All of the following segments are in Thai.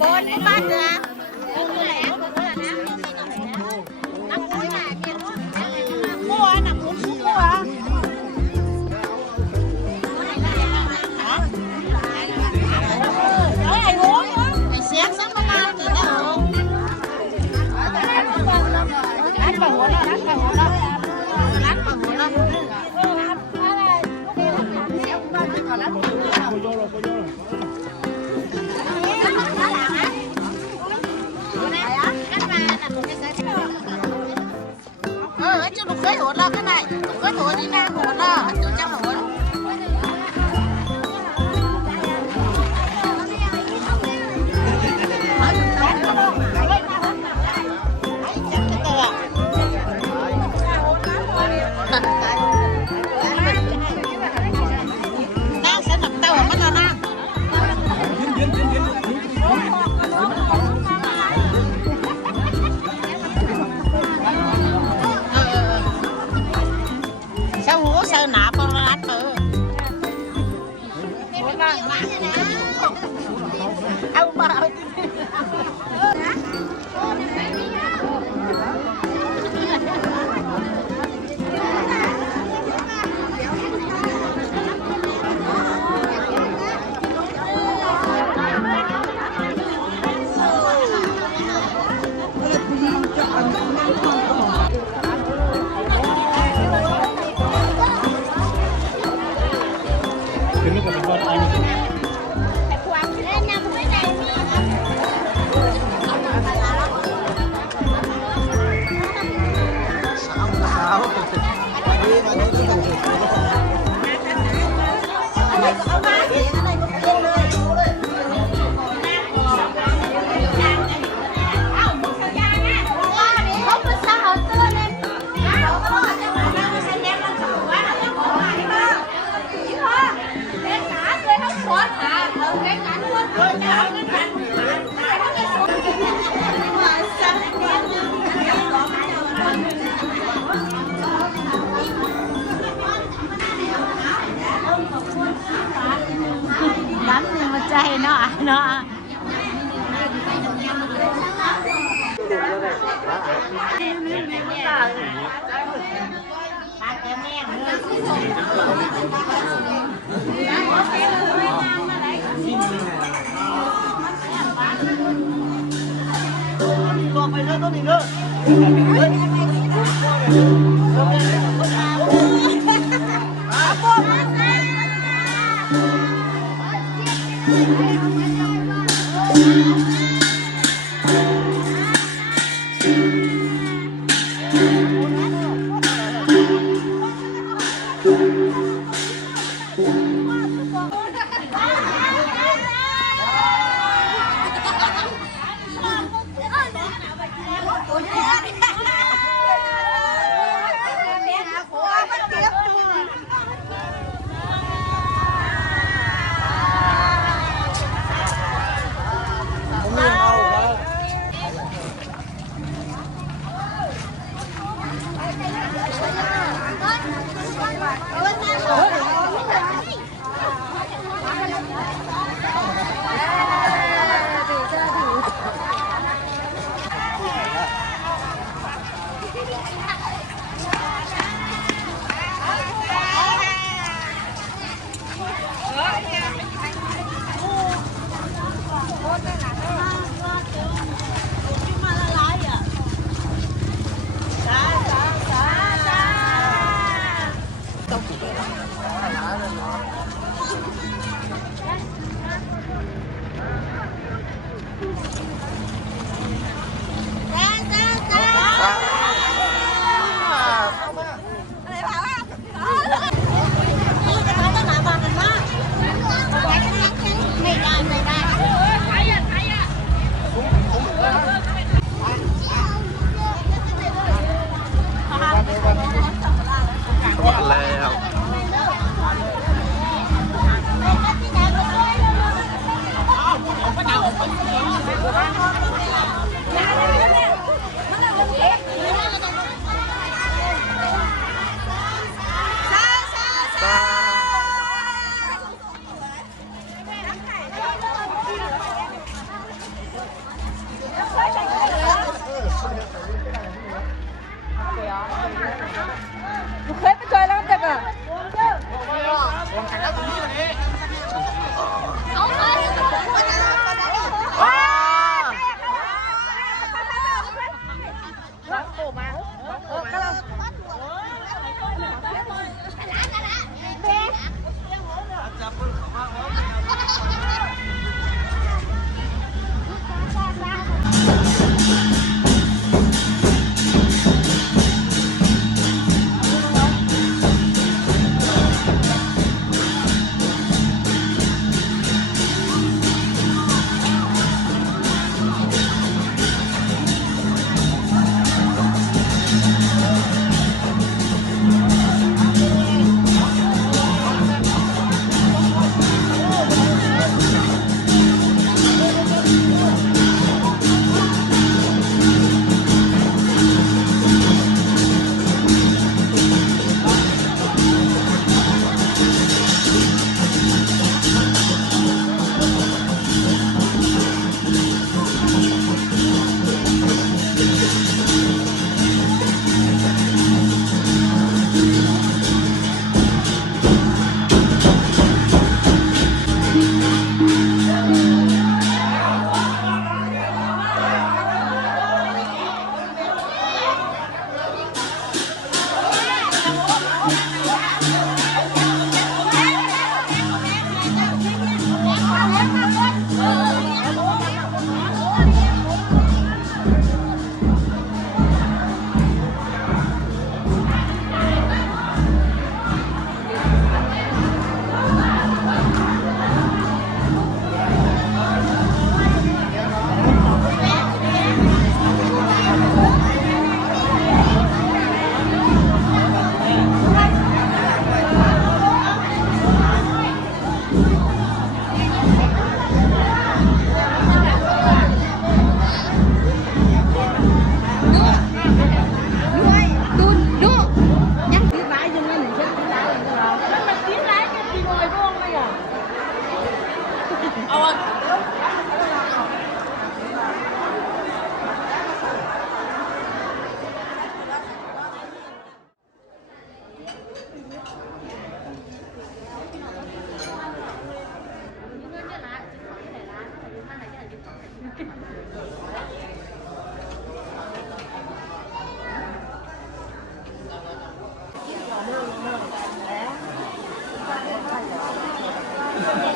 บนบ้านเรือมัวหนักมุ้งมัวไอ้หัวไอ้เสียงซ้ำประมาณกี่แล้วรัดปะหัวเรารัดปะหัวเรารัดปะหัวเราchú lục cái hột ra cái này, cái hột đi ra hột ra, chú trăm hột. Đang sẽ nằm tàu ở bên nào đang? Sao hú sao nạp con lát bự ông bà đắm thì mà chay nó còn phải nữa tốt gì nữa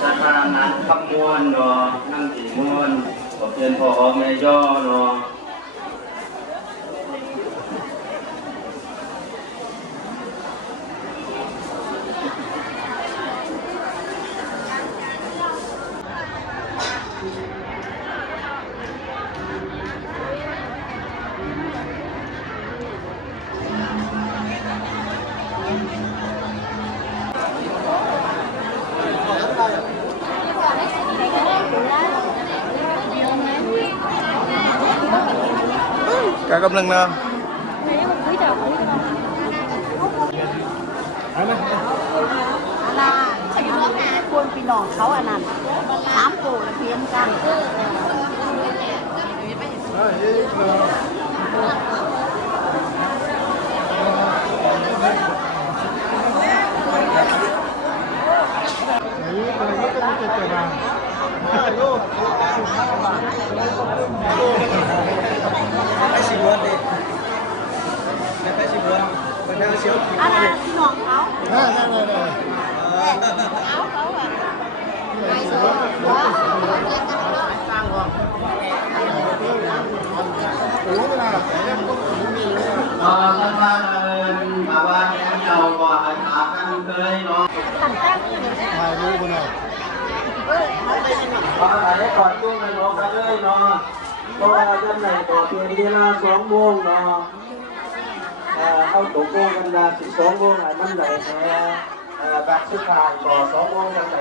สถานะขมวนเนาะนั่งสีมวนขอเพียนพอแม่ย่อเนาะcả công lưng nè là quân phi nòngเขาอันนั้นถามปู่และเพียงกันอะไรพี่น้องเขาเอาเขาอ่ะไม่สวยสร้างวงท่านว่ามาว่าเราก็หากันเคยเนาะถ่ายรูปกันหน่อยพอถ่ายได้ก่อนช่วงกันเนาะกันเลยเนาะเพราะว่าท่านไหนต่อเพียงเวลา2 โมงเนาะเข้าตกลงกันว่า12 โมงไหนมันไหนแท้แบบสุดท้ายต่อ2 โมงกันไหน